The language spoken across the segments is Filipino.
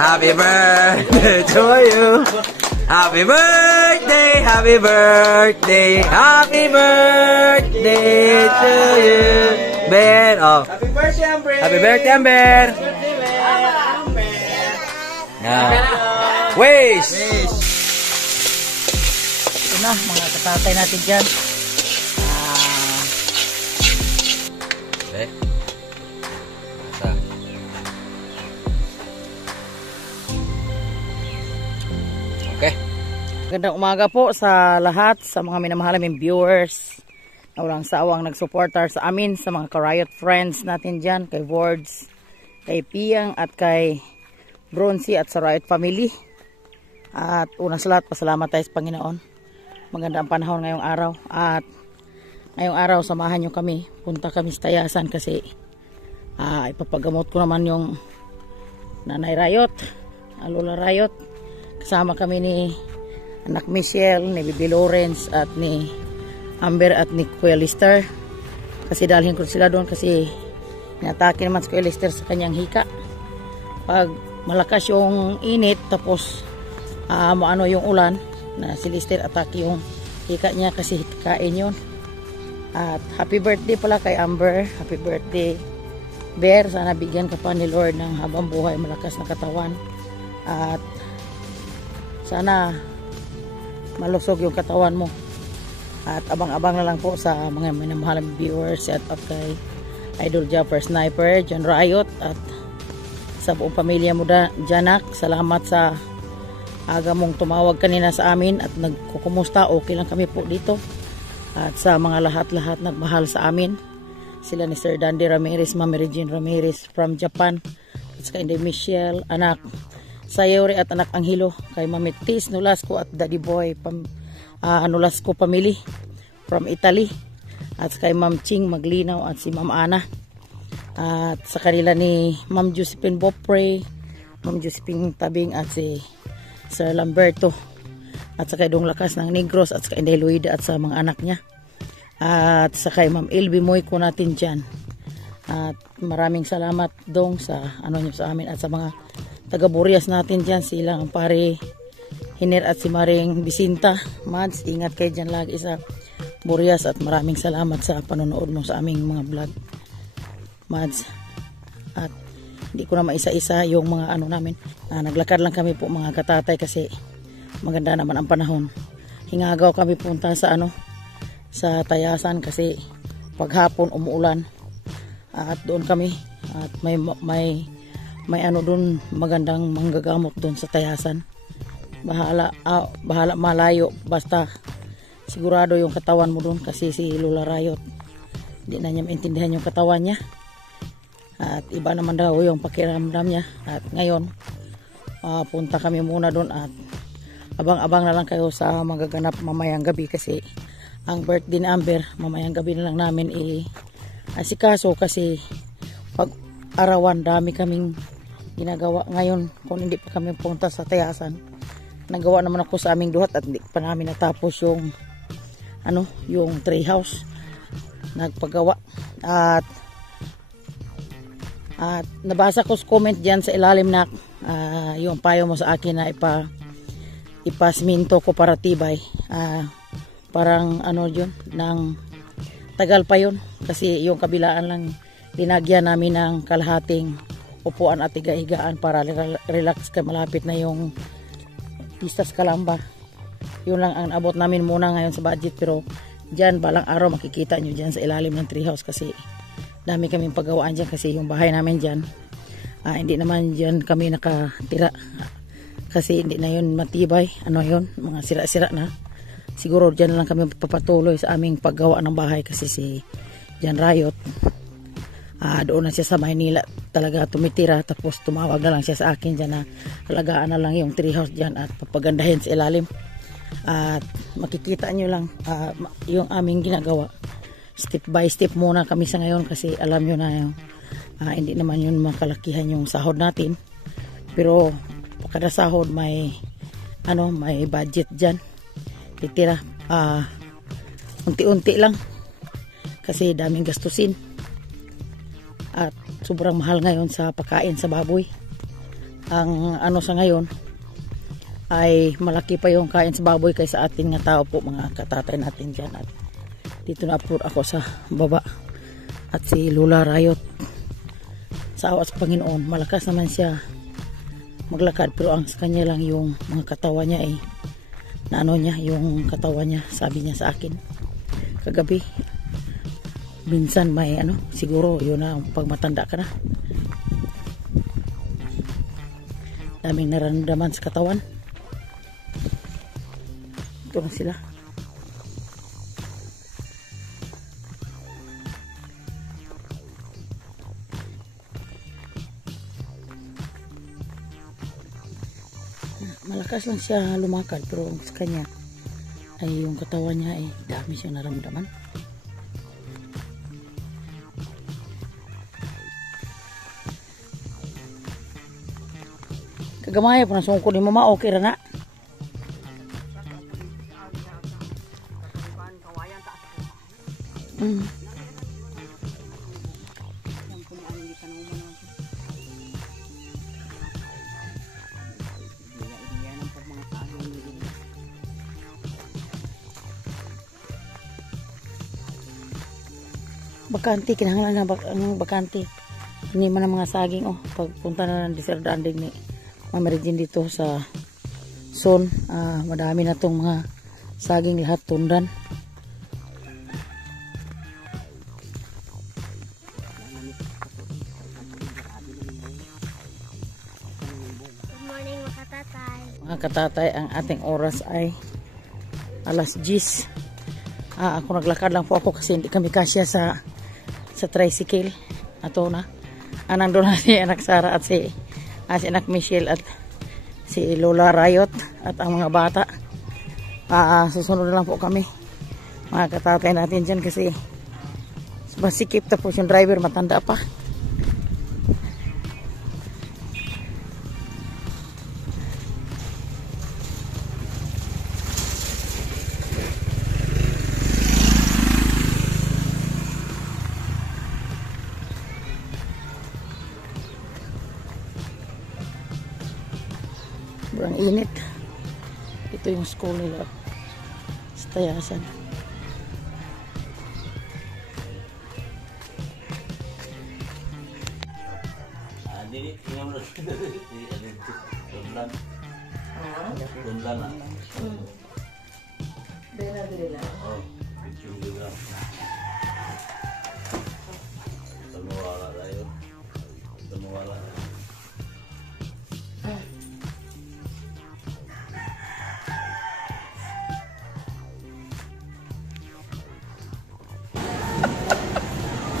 Happy birthday to you. Happy birthday, happy birthday, happy birthday to you. Ben, oh. Happy birthday, Amber. Happy birthday, Amber. Wish. Ito na, mga katatay natin dyan. Okay. Magandang umaga po sa lahat, sa mga minamahal naming viewers na walang sawang nagsuportar sa amin, sa mga ka-riot friends natin dyan, kay Wards, kay Piang at kay Bronzy at sa Riot Family. At una sa lahat, pasalamat tayo sa Panginoon. Maganda ang panahon ngayong araw. At ngayong araw, samahan nyo kami. Punta kami sa Tayasan kasi ipapagamot ko naman yung Nanay Riot, Lola Riot. Kasama kami ni anak Michelle, ni Bibi Lawrence at ni Amber at ni Kuya Lister. Kasi dalhin ko sila doon kasi inatake naman si Kuya Lister sa kanyang hika. Pag malakas yung init tapos maano yung ulan, na si Lister atake yung hika niya kasi hikain yun. At happy birthday pala kay Amber. Happy birthday Bear. Sana bigyan ka pa ni Lord ng habang buhay, malakas na katawan. At sana malusog yung katawan mo. At abang-abang na lang po sa mga minamahal viewers at kay Idol Japper Sniper, John Riot at sa buong pamilya mo Janak. Salamat sa aga mong tumawag kanina sa amin at nagkukumusta. Okay lang kami po dito. At sa mga lahat-lahat nagmahal sa amin, sila ni Sir Dandy Ramirez, Ma'am Regine Ramirez from Japan, at sa kay Michelle, anak Sayori at anak Anghelo, kay Mamitis Nolasco at Daddy Boy Nolasco family from Italy, at kay Ma'am Ching Maglinaw at si Ma'am Ana, at sa kanila ni Ma'am Josephine Bopre, Ma'am Josephine Tabing at si Sir Lamberto, at sa kay Dong Lakas ng Negros, at sa kay Inday Luida at sa mga anak niya, at sa kay Ma'am Elby Moy ko natin dyan. At maraming salamat Dong sa ano niyo sa amin, at sa mga taga-Burias natin dyan, sila ang pare Hiner at si Maring Bisinta. Mads, ingat kayo dyan lagi sa Burias at maraming salamat sa panonood mo sa aming mga vlog, Mads. At hindi ko na maisa-isa yung mga ano namin, naglakad lang kami po mga katatay kasi maganda naman ang panahon. Hingagaw kami punta sa sa Tayasan kasi paghapon umuulan, at doon kami at may ano doon, magandang manggagamot doon sa Tayasan. Bahala malayo, basta sigurado yung katawan mo doon kasi si Lola Riot hindi na niya maintindihan yung katawan niya at iba naman daw yung pakiramdam niya. At ngayon punta kami muna doon at abang-abang na lang kayo sa magaganap mamayang gabi kasi ang birthday ni Amber mamayang gabi na lang namin asikaso kasi pag arawan dami kaming ginagawa ngayon. Kung hindi pa kami punta sa Tayasan, nagawa naman ako sa aming duhat at hindi pa namin natapos yung yung tree house nagpagawa. At nabasa ko sa comment dyan sa ilalim na yung payo mo sa akin na ipasminto ko para tibay. Parang yun ng tagal pa yun kasi yung kabilaan lang linagyan namin ng kalahating upuan at higa-higaan para relax kay malapit na yung Pistas Kalamba. Yun lang ang abot namin muna ngayon sa budget, pero dyan balang araw makikita nyo dyan sa ilalim ng treehouse kasi dami kaming paggawaan dyan kasi yung bahay namin dyan hindi naman dyan kami nakatira kasi hindi na yun matibay, yun, mga sira-sira na. Siguro dyan lang kami papatuloy sa aming paggawa ng bahay kasi si John Riot doon na siya sa Maynila talaga tumitira, tapos tumawag na lang siya sa akin dyan na halagaan na lang yung treehouse dyan at papagandahin sa ilalim. At makikita nyo lang yung aming ginagawa step by step muna kami sa ngayon kasi alam nyo na yung hindi naman yun makalakihan yung sahod natin, pero kada sahod may may budget dyan titira unti-unti lang kasi daming gastusin at sobrang mahal ngayon sa pagkain sa baboy. ang ano sa ngayon ay malaki pa yung kain sa baboy kaysa atin nga tao po, mga katatay natin dyan. At dito na upload ako sa baba. At si Lola Rayot, sa awa sa Panginoon, malakas naman siya maglakad, pero ang sa kanya lang yung mga katawan niya eh, na ano niya, yung katawan niya, sabi niya sa akin kagabi, minsan may ano, siguro yun na pag matanda ka na, daming nararamdaman sa katawan. Ito na sila. Malakas lang siya lumakad, pero sa kanya ay yung katawan niya ay dami siyang naramdaman. Kagamaya po na sungkod ni mama, okay ra na. Bakante, kinahanglan na bakante. Hindi man ang mga saging, oh, pagpunta na ng Deserdaan din ni Mama Regine dito sa Son, madami na tong mga saging lahat tundan. Good morning mga katatay. Mga katatay, ang ating oras ay alas 10. Ako naglakad lang po ako kasi hindi kami kasya sa tricycle. Ato na. Nandun na si anak Sara at si anak Michelle at si Lola Rayot at ang mga bata. Susunod na lang po kami. Mga katatay natin dyan kasi masikip tapos yung driver matanda pa. Sobrang init. Ito yung school nila sa Tayasan.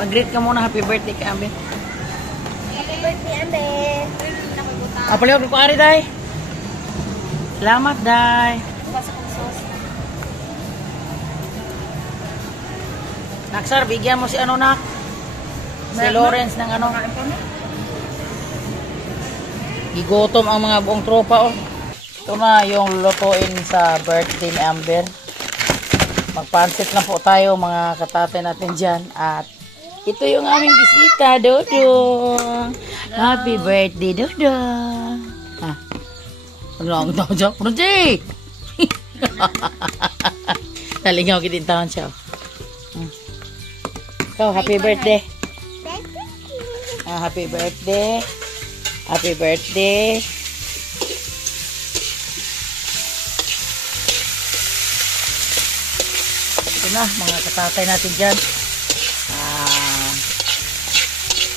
Mag-greet ka muna, happy birthday ka, Amber. Happy birthday, Amber. Paliwag ko ari, Day. Salamat, Day. Naksar, bigyan mo si ano, Nak? Si Lawrence ng ano. Gigutom ang mga buong tropa, oh. Ito na yung lutuin sa birthday ni Amber. Magpansit na po tayo, mga katatay natin dyan. At ito yung aming bisita, Dodo. Happy birthday, Dodo. Ano ang tawag siya? Pronji! Nalingaw kitin taon siya. Ikaw, happy birthday. Happy birthday. Happy birthday. Ito na, mga katatay natin dyan.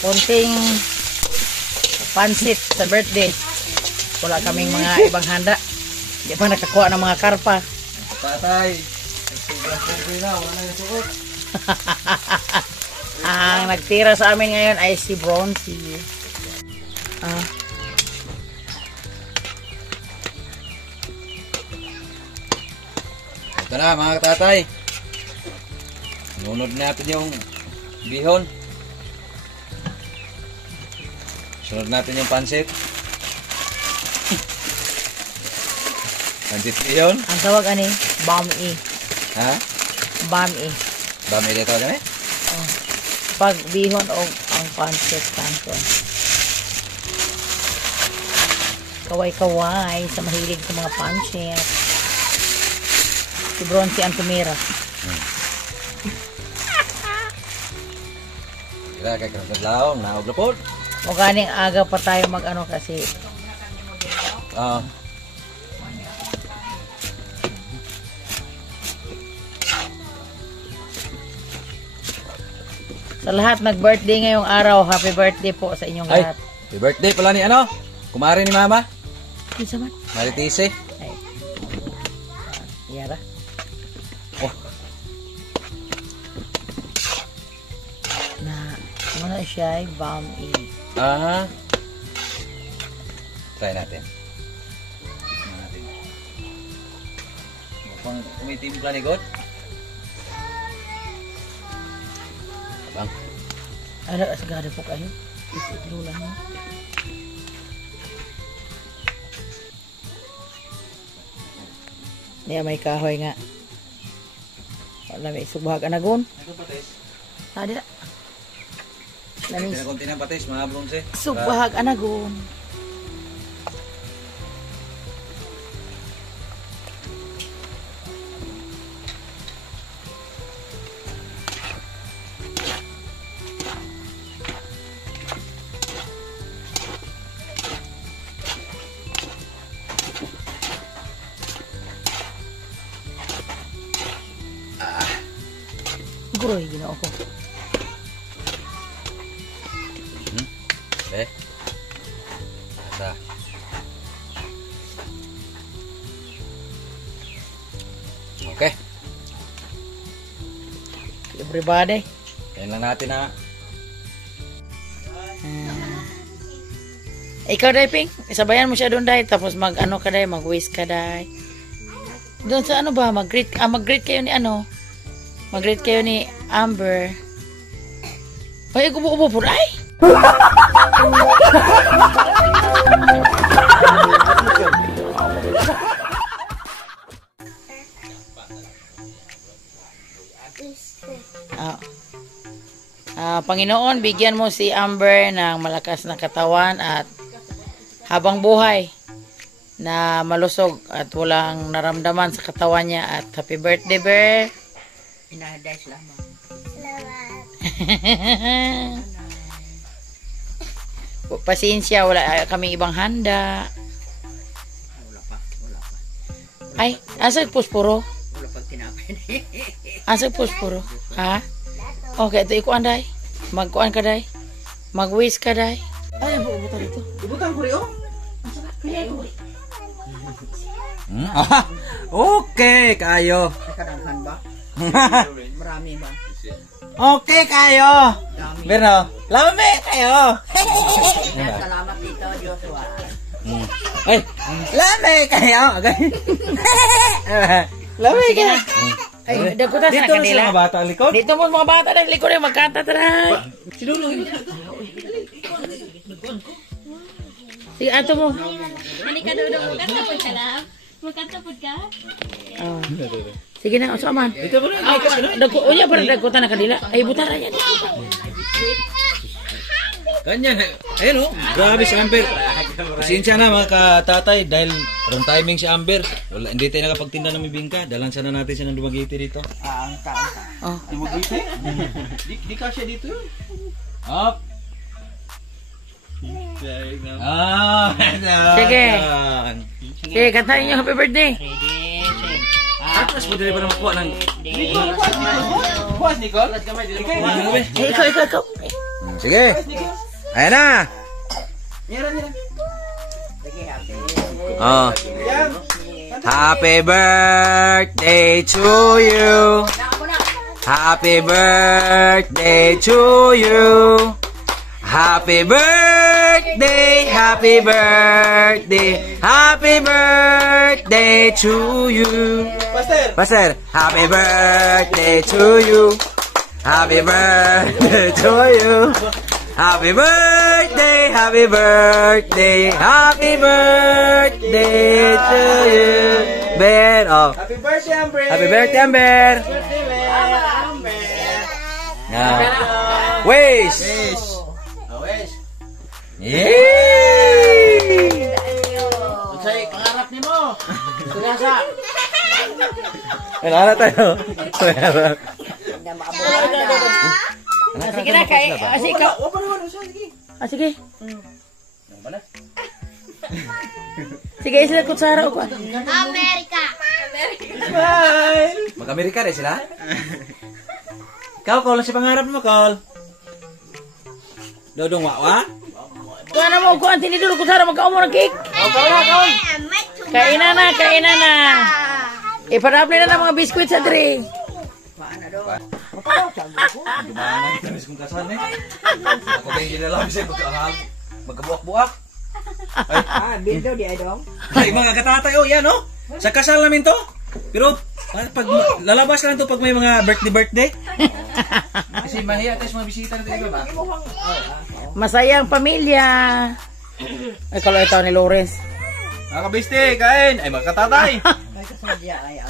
Konting pansit sa birthday. Wala kaming mga ibang handa. Hindi pa nakakuha ng mga karpa. Tatay, wala na suot. Ang nagtira sa amin ngayon ay si Bronzy. Ito na mga tatay. Nunod natin yung bihon. Sunod natin yung pansit. Pansit bihon. Ang tawag ani, bami. Ha? Bami. Bami dito kami? Pag bihon o ang pansit kanto. Kaway-kaway sa mahilig sa mga pancit. Si Bronzy ang tumira. Kira kay karong kadlaw, naog na po. O ganing aga pa tayo mag-ano kasi sa lahat nag-birthday ngayong araw, happy birthday po sa inyong Ay, lahat. happy birthday pala ni ano? Kumari ni Mama. Isa man. Maritise. Ay. Yara. Oh, Na, ano siya ay bomb in. aha. Try natin. Tignan natin. Mukhang kumitimpla ni God. Bang. Ano, asagada po kayo. Isidro lang mo. Niya may kahoy nga. Wala may subhag anagon. Ito patis. Ada. Lamis. Konti ng patis, mga bronze. Subhag anagon. Guroy, ginoo ko. Eh. Asa. Okay. Everybody. Yan lang natin na. Ikaw, Day, Ping. Isabayan mo siya doon, Day. Tapos mag-ano ka, Day. Mag-whisk ka, Day. Doon sa ano ba? Mag-greet kayo ni ano? Mag-greet kayo ni Amber. Ay, gubo-gubo po. Ay! Panginoon, bigyan mo si Amber ng malakas na katawan at habang buhay na malusog at walang naramdaman sa katawan niya. At happy birthday, Bear. Salamat. Pasensya, wala kaming ibang handa. Ay, asag puspuro? Wala pag tinapay. Asag puspuro? Ha? Okay, ito ikuan, Day. Magkuan ka, Day. Mag-whisk ka, Day. Ay, ang bubutan dito. Ibutan ko rin, oh. Okay, kayo. Nakadanghan ba? Marami ba? Okay, kayo. Dami. Pero, lami kayo. Salamat dito, Joshua. Ay, lami kayo. Okay. Lami Sige kayo. na. Ay, dagutan sa Dito na kanila. sila mga bata likod. Dito mo mga bata na likod yung magkanta taray. Sige, ato mo. Hani ka doon, magkanta po ka lang. Magkanta po ka? Oh. Sige na, uso aman. Dito mo na. Unya parang dagutan na kanila. Ay, buta na yan. Ganyan. Ayun, oh. Grabe si Amber. Pasensya na mga katatay dahil wrong timing si Amber. Wala, hindi tayo nakapagtinda ng bibingka. Dalan sana natin siya ng Dumaguete dito. Ang taon. Oh. Dumagite? Di ka siya dito yun. Up. Sige. Sige, kantahin niyo happy birthday. Tapos mo dili pa na makuha ng... Buwas, Nicole? Eh, ikaw. Sige. Ayan na. Meron. Sige, happy. Oh. Yan. Happy birthday to you. Happy birthday to you. Happy birthday, happy birthday, happy birthday to you. Pastor, happy birthday to you. Happy birthday to you. Happy birthday, happy birthday, happy birthday to you. Ben, oh. Happy birthday, Amber. Happy birthday, Amber. birthday, Amber. Now, wish. Wish. Yay! Kuyasa. Kailangan tayo. Sige na, kay... Sige ka. Opo naman, sige. Sige. Yung pala. Sige, sila kutsara ko. Amerika. Smile! Mag-Amerika rin sila? Ikaw, Cole, si pangarap mo, Cole. Dodong wawa? Kuha na mo, kuha. Tiniduro kutsara, magkaon mo ng cake. Kainan na. Iparapli na ng mga biskuit sa dre. Gumangan, tamis kong kasal eh. Ako ba yung ginalabi sa'yo magkabuak-buak? Bildo di ay dong. Ay, mga katatay, oh, yan, oh. Sa kasal namin to. Pero, pag lalabas lang to pag may mga birthday. Kasi mahiya tayo sa mga bisita na tayo, ba? Masayang pamilya. Ay, kalau ito ni Lawrence. Mga kabiste, kain! Ay, mga katatay!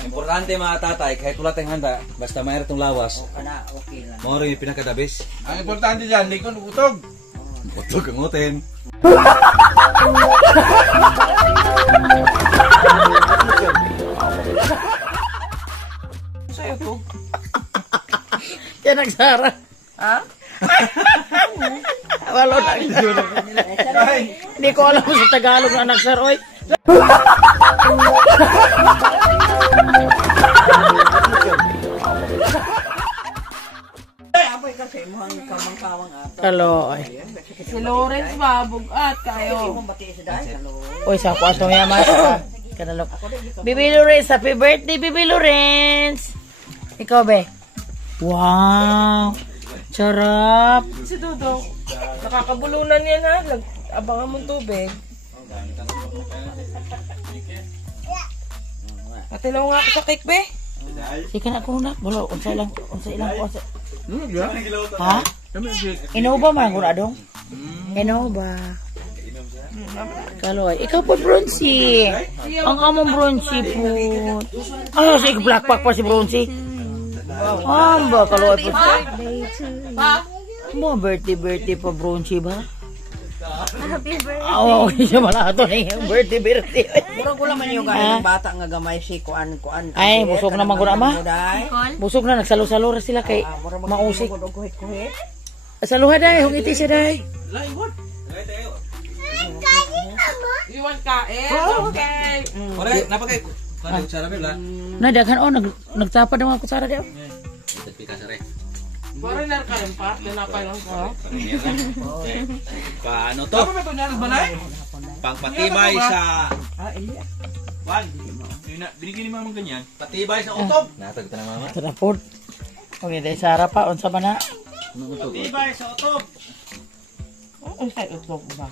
Importante mga tatay, kahit wala tayong handa, basta mayroon itong lawas. Okay lang. Mga rin yung pinakadabis. Ang importante dyan, hindi ko utog. Utog ang utin. Sa'yo to. Yan nagsara. Ha? Walo na. Hindi ko alam sa Tagalog na nagsara. Oy. Apoy kasi muhang kamang-kamang ato. Kaloy. Si Lawrence ba, bugat kayo. Bati sa dahil. Oy, sa ako atong yaman. Kanalok. Bibi Lawrence, happy birthday, Bibi Lawrence. Ikaw, be. Wow. Sarap. Si Dudong, nakakabulunan yan ha. Abangan mong tubig. Patilaw nga ako sa cake, be. Sige na ko na. Bulo, unsa ilang. Ha? Innova man ko na dong. Innova. Kaloy, ikaw po Bronzy. Ang among Bronzy po. Ah, si black pack pa si Bronzy. Amba kaloy po. Mo birthday pa Bronzy ba? Happy birthday. Oh, siya malato na yung birthday. Murang ko naman yung gaya ng bata nga gamay si kuan. Ay, busog naman ko na ma. Busog na, nagsalo-salo ra sila kay mausik. Kuhit-kuhit. Saluha dahi, hungiti siya dahi. You want kain? Okay. Ore, napakay. Kano utsara ba? Nadaghan nagtapad ng mga kutsara daw. Foreigner ka rin pa? Dinapay lang ka? Paano to? Ano ba ito niya nagbalay? Pangpatibay sa... Wan, binigyan ni mamang ganyan. Patibay sa utog. Natag ito na mama. Ito na po. Okay, dahil Sara pa, unsa ba na? Patibay sa utog. Ang sa'yo utlog ba?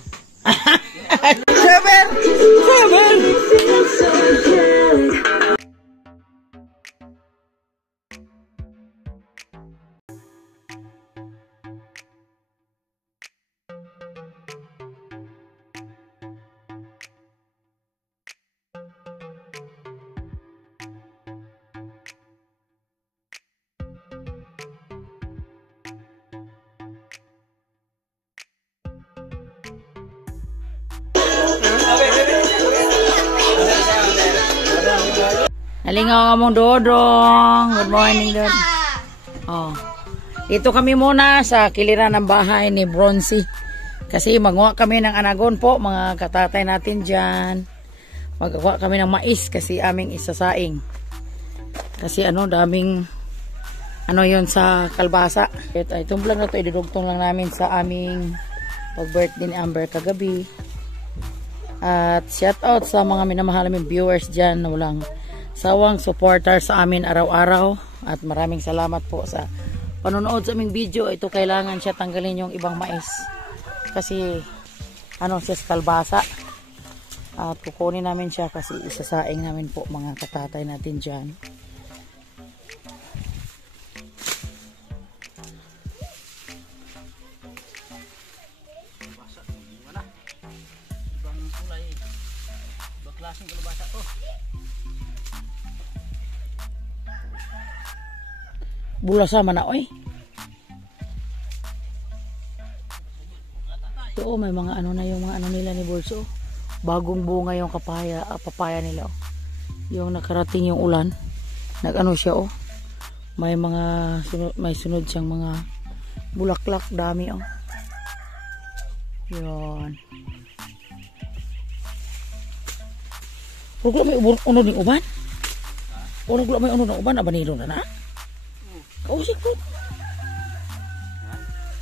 Nalingaw nga mong Dodong. Good morning, Dod. Oh. Dito kami muna sa kiliran ng bahay ni Bronzy. Kasi magawa kami ng anagon po, mga katatay natin dyan. Magawa kami ng mais kasi aming isasaing. Kasi daming yon sa kalbasa. Itong vlog na to, idudugtong lang namin sa aming pag-birthday ni Amber kagabi. At shout out sa mga minamahal naming viewers dyan na walang sawang supporter sa amin araw-araw. At maraming salamat po sa panonood sa aming video. Ito kailangan siya tanggalin yung ibang mais. Kasi siya sa kalbasa. At kukunin namin siya kasi isasaing namin po mga katatay natin dyan. Bulasa man na, oy. Oo, may mga na yung mga nila ni Bolso. Bagong bunga yung papaya nila. Yung nakarating yung ulan. Nag-ano siya oh. May mga may sunod siyang mga bulaklak, dami oh. Yun. Urog may uno ng uban. Urog may uno ng uban, abanilo na na. Kausik po.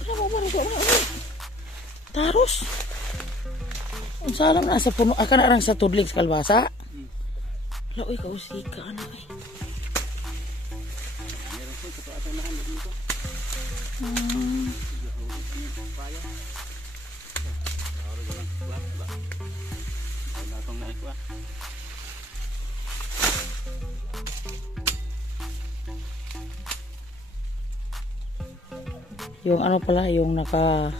Ano mo ba nito? Taros. Ang salam na sa puno, akan arang sa tudling sa kalbasa. Laoy kausik ka ano eh. Yung ano pala, yung naka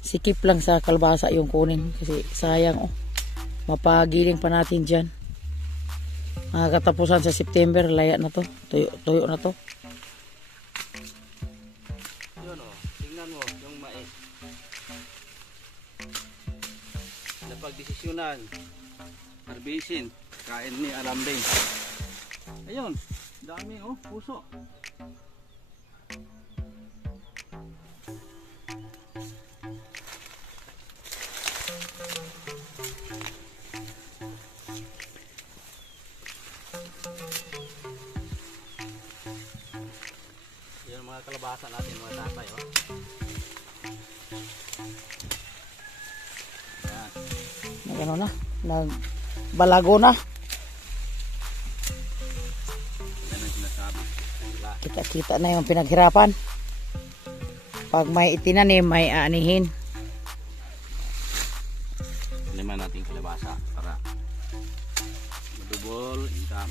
sikip lang sa kalbasa yung kunin kasi sayang oh. Mapagiling pa natin dyan. Katapusan sa September, laya na to. Tuyo na to. Yun oh, tingnan mo yung mais. Napagdesisyonan. Harbisin, kain ni Arambing. Ayun, dami oh, puso. Yan mga kalabasa natin mga tatay oh. Yan. Nagano na, nagbalago na. Yan ang sinasabi. Kita-kita na yung pinaghirapan. Pag may itinanim, may aanihin. Liman natin kalabasa para madubol income.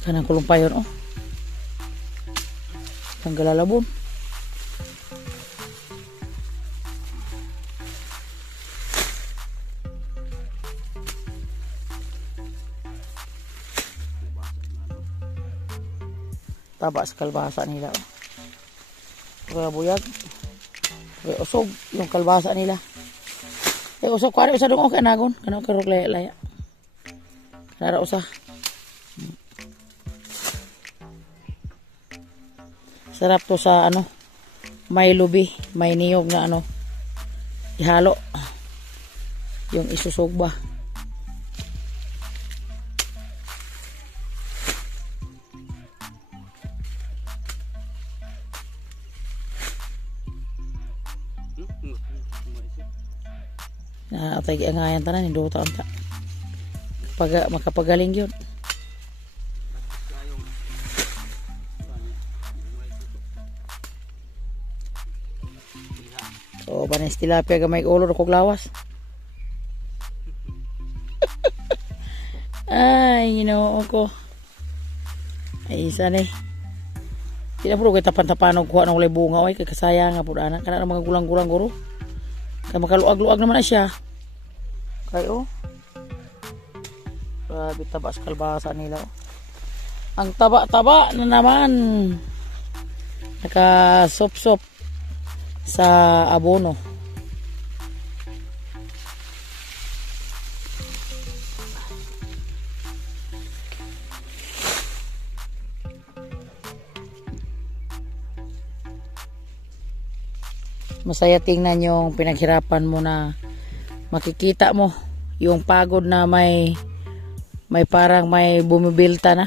Kanang kulong pa yun, oh. Ang galalabon. Taba sa kalbasa nila, oh. Kaya buyag. Kaya usog yung kalbasa nila. Kaya usog, kaya usa dong, okay nagon. Kanang karog laya-laya. Kanara usa. Sarap to sa ano, may lubi, may niyog na ano, ihalo. Yung isusog ba. Atay ang ayan tanan, hindi taon ta. Makapagaling yun. So, panis tilapia gamay ulo na kog lawas. Ay, ginoo ko. Ay, isa ni. Tidak perlu kita tapan-tapanog kuha ng ulay bunga. Ay, kakasayang nga po anak. Kana mga gulang-gulang guro. Kaya makaluag-luag naman na siya. Kayo. Grabe taba sa kalbasa nila. Ang taba-taba na naman. Naka-sop-sop sa abono. Masaya tingnan yung pinaghirapan mo na makikita mo yung pagod na may parang may bumibilta na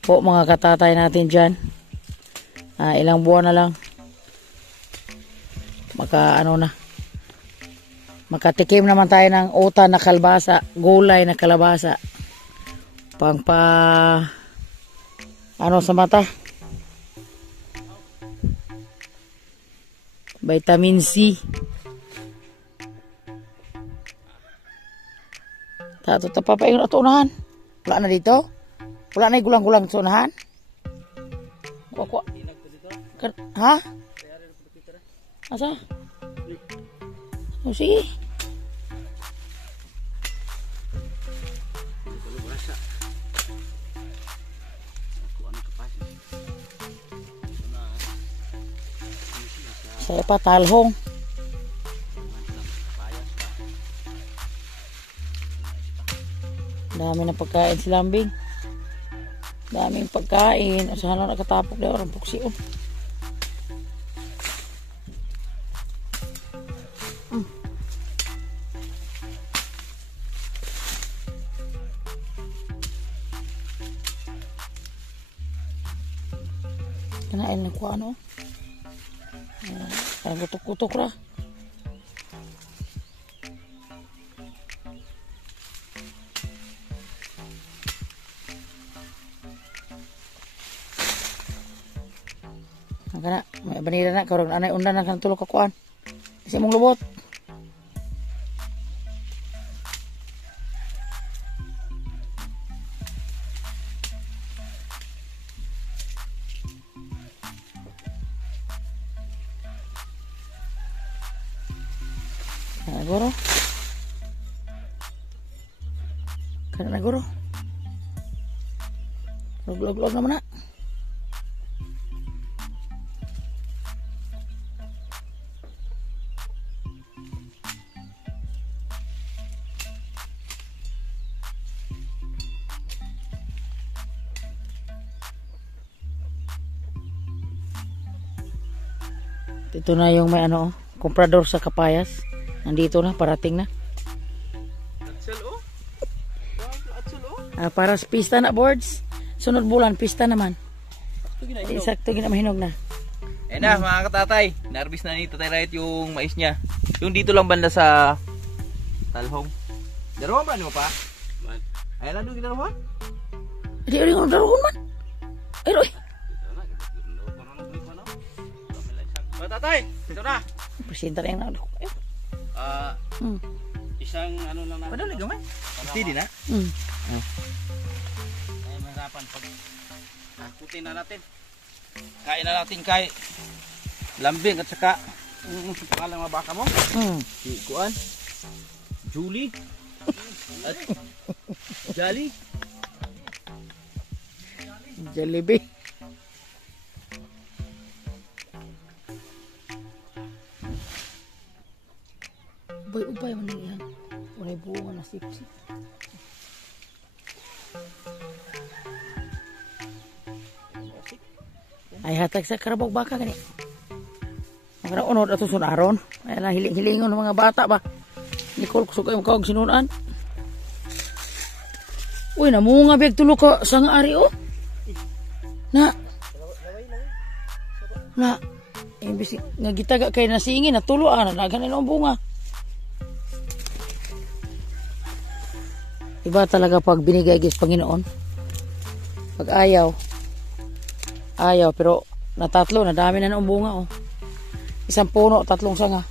po mga katatay natin dyan. Ilang buwan na lang makatikim naman tayo ng uta na kalbasa, gulay na kalabasa pang sa mata, vitamin C. Tato tapapaingon ato unahan. Wala na dito? Wala na gulang-gulang sa unahan? Kuha. Ha? Asa? Oh, sige. Saya pa talhong. Dami ng pagkain si Lambing. Daming pagkain. Asahan na nakatapok daw. Ang puksi oh. Kanain na ko ano. Kutok-kutok ra. Kana may banira na karong anay undan na kan tulo ka kuan. Kasi mong lubot. Naguro. Kana naguro. Log-log naman na. Ito na yung may ano, comprador sa Kapayas. Nandito na, parating na. Para sa pista na boards. Sunod bulan, pista naman. Sakto ginamahinog na. Ayan na mga katatay. Narbis na ni Tatay Riot yung mais niya. Yung dito lang banda sa Talhong. Darawan ba? Ano pa? Ayan na doon ginaruhan? Di nga daroon man. Ay, Roy. Mga tatay, ito na. Presinta na yung Isang ano lang natin. Padali gamay. Hindi na. Ay mahirapan pag kutin na natin. Kain na natin kay Lambing at saka pangalan mga baka mo. Si Kuan, Julie at Jolly. Jollibee. Ubay man yan. Unay bunga na sipsip. Ay hatag sa karabog baka gani. Magara unod ato sunaron. Ay na hiling-hilingon ng mga bata ba. Nicole kusog kayo kawag sinunan. Uy namunga biyag tulo ka sa nga ari oh. Na. Imbis nga gitaga kay nasingin na tulo naghan na ang bunga. Iba talaga pag binigay gis Panginoon. Pag ayaw pero natatlo, nadami na ng bunga oh. Isang puno, 3 sanga.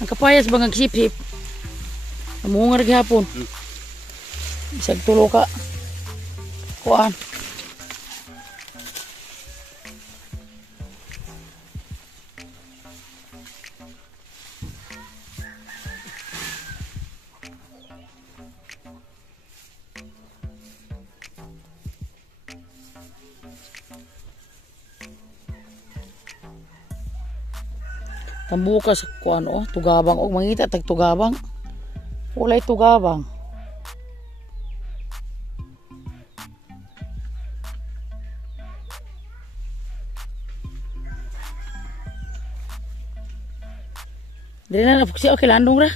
Ang kapayas bang nagsip-sip? Namungar gihapon. Isag tulo ka. Kuan. Tambuka sa kuan oh, tugabang og mangita tag tugabang. Walay tugabang. Dili na napuksi okay landong ra.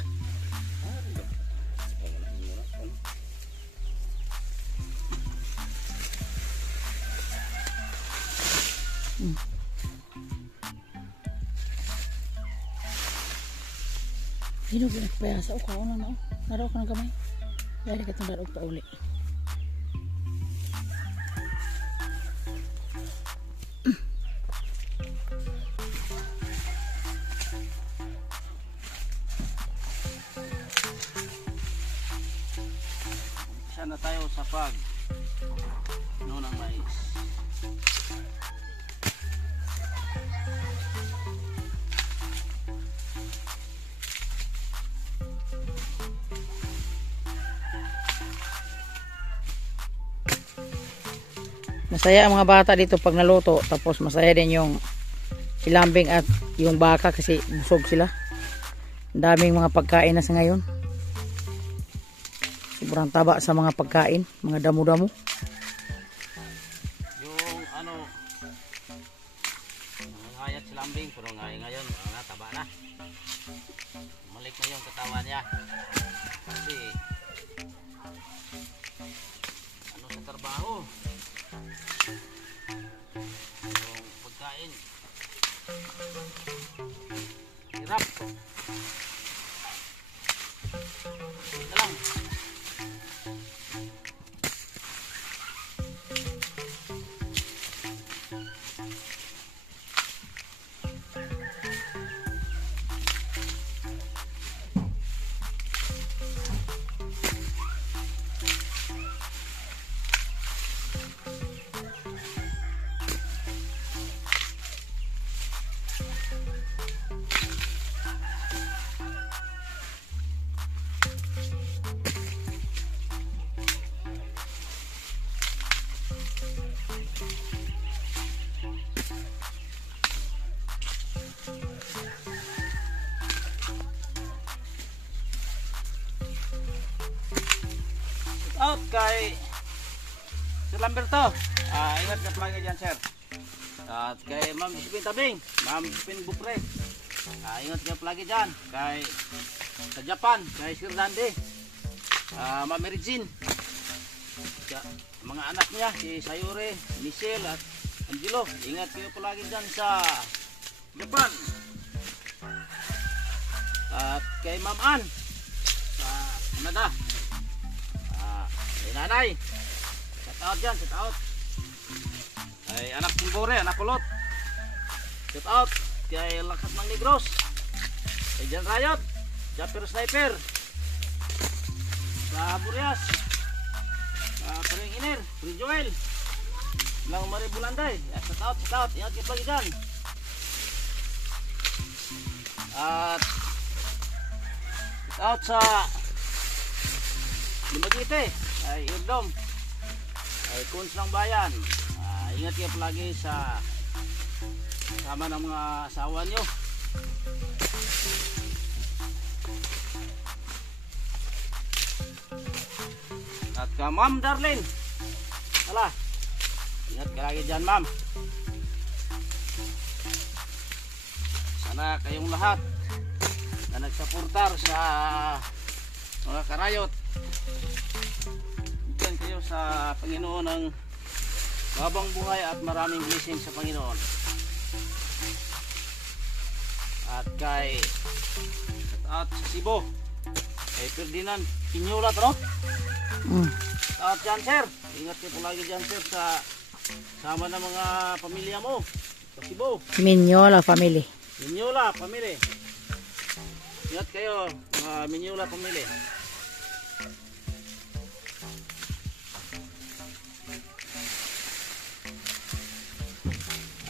Sino pinagpayasa o kauna na o? Naraw ka ng kamay. Dali ka itong darog pa uli. Isa na tayo sa pag ng mais. Masaya ang mga bata dito pag naluto. Tapos masaya din yung si Lambing at yung baka kasi busog sila. Ang daming mga pagkain na sa ngayon. Sobrang taba sa mga pagkain, mga damo-damo. Yung ano, ngayat si Lambing, pero ngayon, taba na. Malik na yung katawan niya. Kasi, ano sa trabaho? Yung pagkain. Hirap. Ito lang. Out kay Sir Lamberto. Ingat ka palagi dyan, sir. At kay Ma'am Josephine Tabing, Ma'am Josephine Bupre. Ingat ka palagi dyan. Kay sa Japan, kay Sir Dandy. Ma'am Mary Jean. Mga anak niya, si Sayuri, Michelle at Angelo. Ingat kayo palagi dyan sa Japan. At kay Ma'am Ann sa Canada. Nanay, shout out dyan, shout out. Ay anak Timbore, anak Kulot. Shout out kay Lakas ng Negros. Kay Jan Rayot, Japper Sniper. Sa Burias. Paring Iner, Paring Joel. Lang Mari Bulanday. Shout out. Ingat kayo lagi dyan. At shout out sa Limagite. Ay Irdom, ay Kuns ng Bayan. Ingat kayo palagi sa kasama ng mga asawa nyo. At ka Ma'am Darlene, wala, ingat ka lagi dyan ma'am. Sana kayong lahat na nagsaportar sa mga karayot, kayo sa Panginoon ng babang buhay at maraming blessing sa Panginoon. At kay at sa Cebu, kay Ferdinand Piñola to, at dyan sir, ingat kayo lagi dyan sir sa sama ng mga pamilya mo sa Cebu. Minyola family. Minyola family, ingat kayo mga Minyola family.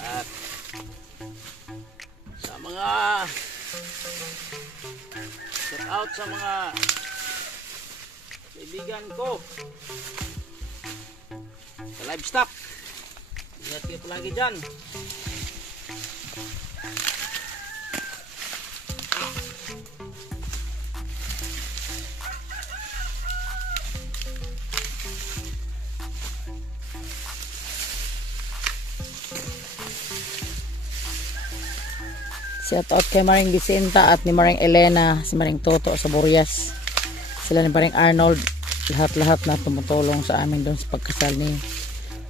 At sa mga shout out sa mga kaibigan ko sa livestock, ingat kayo palagi dyan. Shout out kay Maring Vicenta at ni Maring Elena, si Maring Toto sa Burias. Sila ni Maring Arnold, lahat-lahat na tumutulong sa amin doon sa pagkasal ni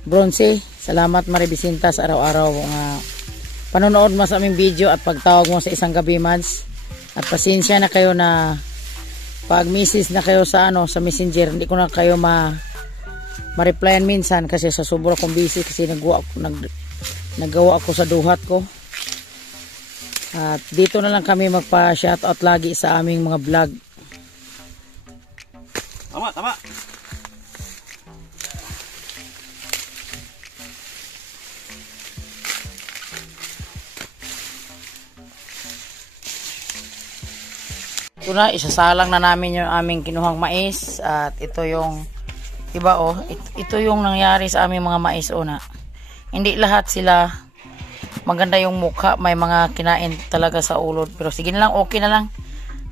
Bronze. Salamat Maring Vicenta sa araw-araw panonood mo sa aming video at pagtawag mo sa isang gabi mads. At pasensya na kayo na pag message na kayo sa sa Messenger, hindi ko na kayo ma-replyan minsan kasi sa sobra kong busy kasi nagawa ako sa duhat ko. At dito na lang kami magpa-shoutout lagi sa aming mga vlog. Tama. Ito na, isasalang na namin yung aming kinuhang mais. At ito yung, diba ito yung nangyari sa aming mga mais una. Hindi lahat sila maganda yung mukha, may mga kinain talaga sa ulod. Pero sige na lang, okay na lang.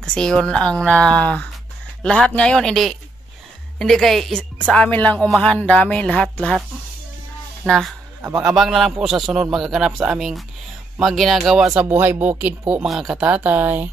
Kasi yun ang lahat ngayon, hindi sa amin lang umahan, dami, lahat na. Abang-abang na lang po sa sunod magaganap sa aming ginagawa sa buhay bukid po mga katatay.